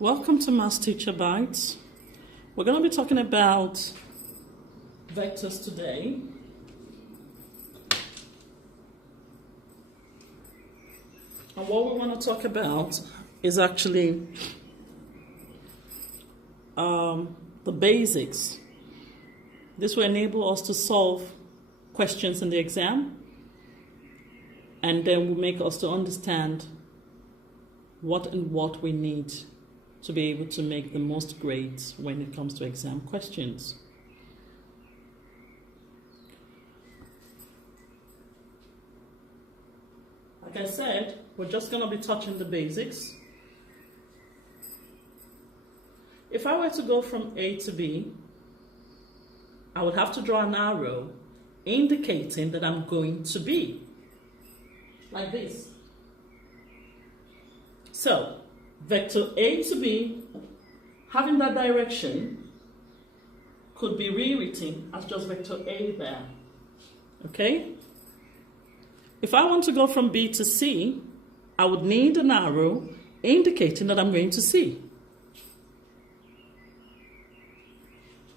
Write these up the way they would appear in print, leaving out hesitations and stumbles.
Welcome to Maths Teacher Bytes. We're going to be talking about vectors today. And what we want to talk about is actually the basics. This will enable us to solve questions in the exam, and then will make us to understand what we need to be able to make the most grades when it comes to exam questions. Like I said, we're just going to be touching the basics. If I were to go from A to B, I would have to draw an arrow indicating that I'm going to B, like this. So, vector A to B, having that direction, could be rewritten as just vector A there. Okay? If I want to go from B to C, I would need an arrow indicating that I'm going to C.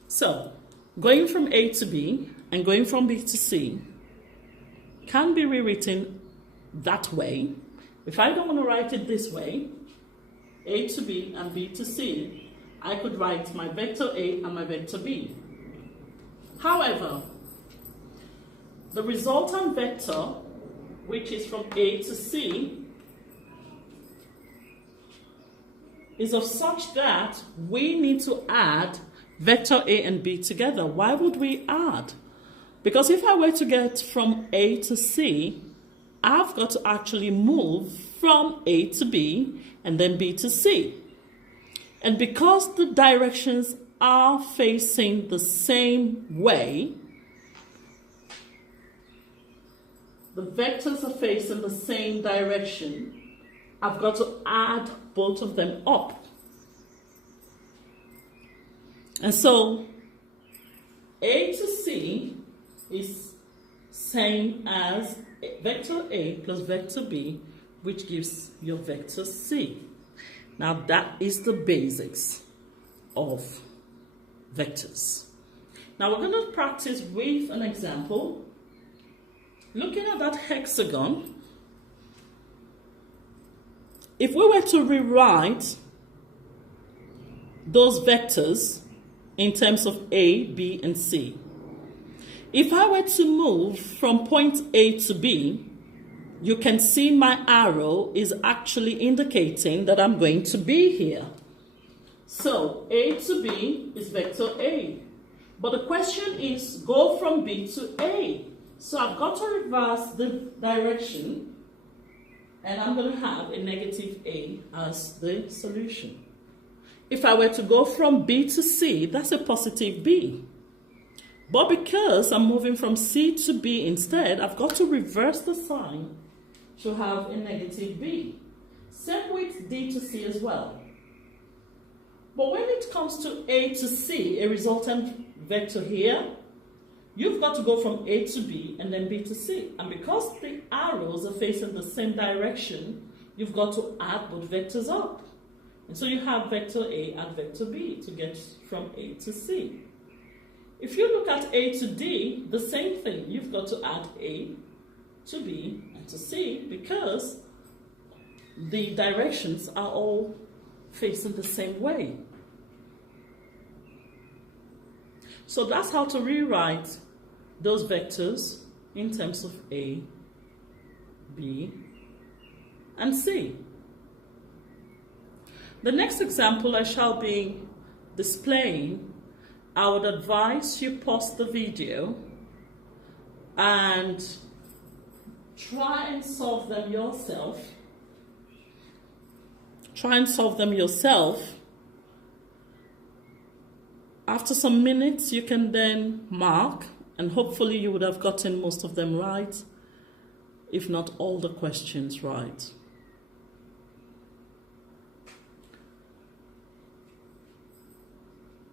So, going from A to B and going from B to C can be rewritten that way. If I don't want to write it this way, A to B and B to C, I could write my vector A and my vector B. However, the resultant vector, which is from A to C, is of such that we need to add vector A and B together. Why would we add? Because if I were to get from A to C, I've got to actually move from A to B and then B to C. And because the directions are facing the same way, the vectors are facing the same direction, I've got to add both of them up. And so A to C is same as vector A plus vector B, which gives your vector C. Now that is the basics of vectors. Now we're going to practice with an example. Looking at that hexagon, if we were to rewrite those vectors in terms of A, B, and C, if I were to move from point A to B, you can see my arrow is actually indicating that I'm going to be here. So A to B is vector A. But the question is, go from B to A. So I've got to reverse the direction, and I'm going to have a negative A as the solution. If I were to go from B to C, that's a positive B. But because I'm moving from C to B instead, I've got to reverse the sign to have a negative B. Same with D to C as well. But when it comes to A to C, a resultant vector here, you've got to go from A to B and then B to C. And because the arrows are facing the same direction, you've got to add both vectors up. And so you have vector A and vector B to get from A to C. If you look at A to D, the same thing. You've got to add A to B and to C because the directions are all facing the same way. So that's how to rewrite those vectors in terms of A, B, and C. The next example I shall be displaying, I would advise you pause the video and try and solve them yourself. Try and solve them yourself. After some minutes, you can then mark, and hopefully you would have gotten most of them right, if not all the questions right.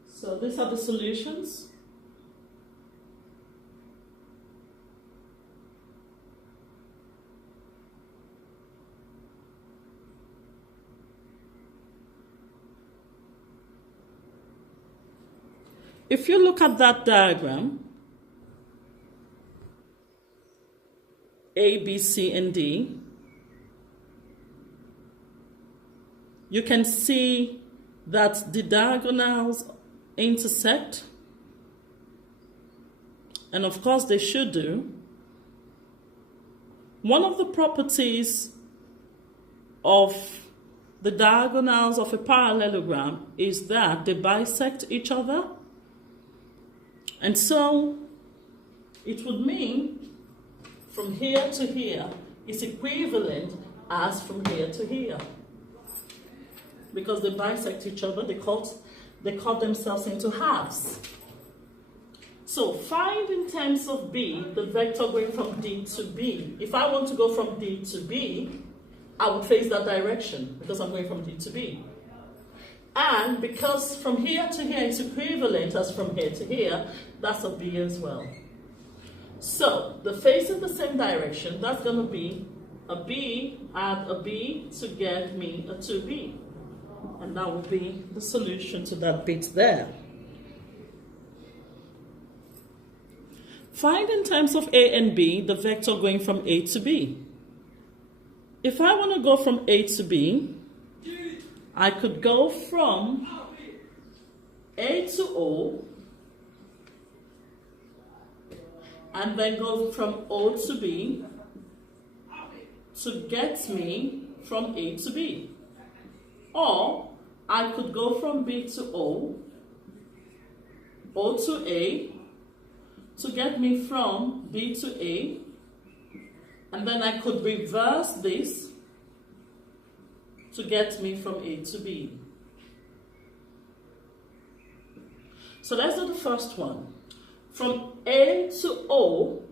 So these are the solutions. if you look at that diagram, A, B, C, and D, you can see that the diagonals intersect, and of course they should do. One of the properties of the diagonals of a parallelogram is that they bisect each other, and so it would mean from here to here is equivalent as from here to here. Because they bisect each other, they cut themselves into halves. So find in terms of B the vector going from D to B. If I want to go from D to B, I would face that direction because I'm going from D to B. And because from here to here is equivalent as from here to here, that's a B as well. So the face in the same direction, that's going to be a B, add a B to get me a 2B. And that will be the solution to that bit there. Find in terms of A and B the vector going from A to B. If I want to go from A to B, I could go from A to O, and then go from O to B to get me from A to B. Or I could go from B to O, O to A, to get me from B to A, and then I could reverse this to get me from A to B. So let's do the first one. From A to O,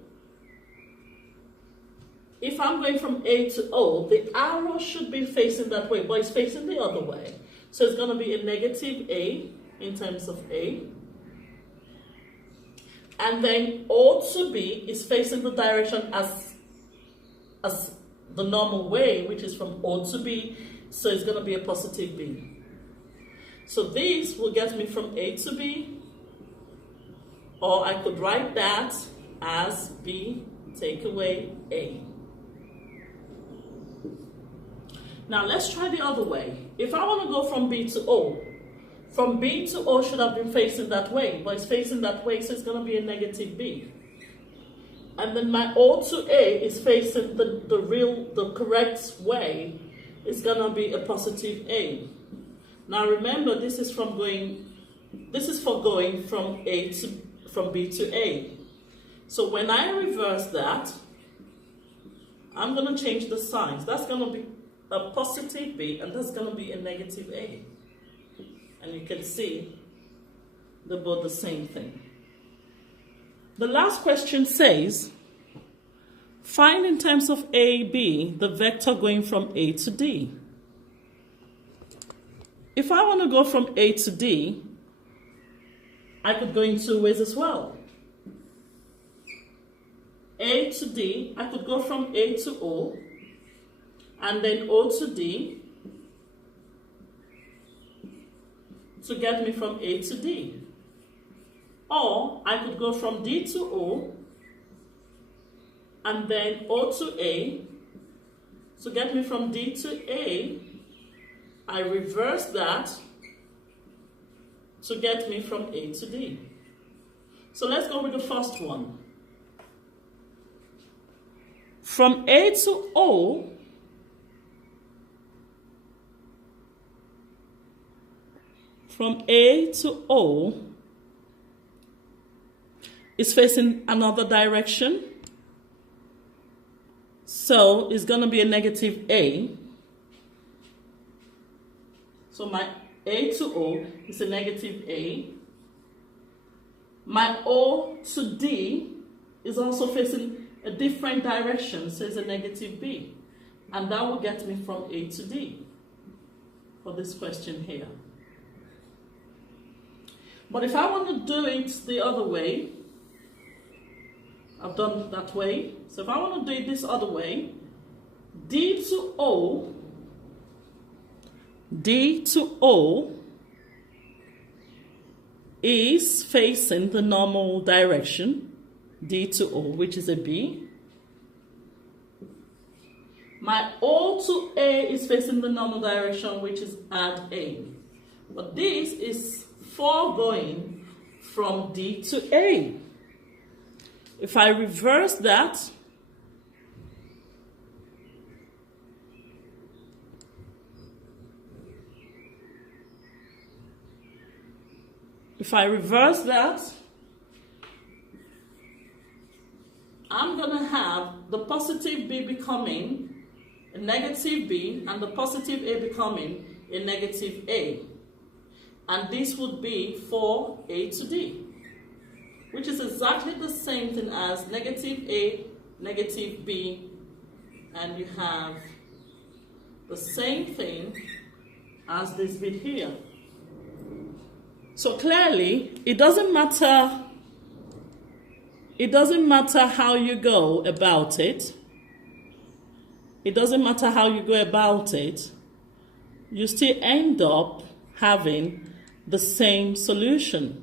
if I'm going from A to O, the arrow should be facing that way, but it's facing the other way. So it's going to be a negative A in terms of A. And then O to B is facing the direction as the normal way, which is from O to B. So it's going to be a positive B. So this will get me from A to B. Or I could write that as B, take away A. Now let's try the other way. If I want to go from B to O, from B to O should have been facing that way, but it's facing that way, so it's going to be a negative B. And then my O to A is facing the correct way. It's going to be a positive A. Now remember, this is for going from B to A. So when I reverse that, I'm going to change the signs. That's going to be a positive B, and that's going to be a negative A. And you can see they're both the same thing. The last question says, find in terms of AB the vector going from A to D. If I want to go from A to D, I could go in two ways as well. A to D, I could go from A to O, and then O to D to get me from A to D. Or I could go from D to O, and then O to A to get me from D to A. I reverse that to get me from A to D. So let's go with the first one. From A to O, is facing another direction. So it's going to be a negative A. So my A to O is a negative A. My O to D is also facing a different direction, so it's a negative B. And that will get me from A to D for this question here. But if I want to do it the other way, I've done it that way. So if I want to do it this other way, D to O is facing the normal direction, D to O, which is a B. My O to A is facing the normal direction, which is at A. But this is foregoing from D to A. If I reverse that, I'm going to have the positive B becoming a negative B and the positive A becoming a negative A. And this would be for A to D, which is exactly the same thing as negative A, negative B, and you have the same thing as this bit here. So clearly, it doesn't matter how you go about it. It doesn't matter how you go about it. You still end up having the same solution.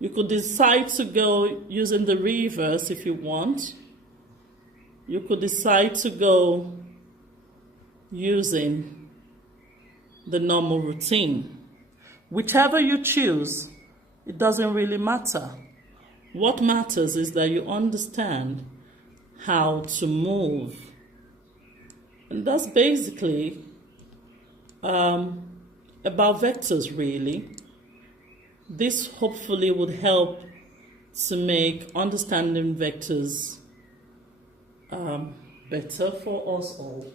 You could decide to go using the reverse if you want. You could decide to go using the normal routine. Whichever you choose, it doesn't really matter. What matters is that you understand how to move. And that's basically about vectors, really. This hopefully would help to make understanding vectors better for us all.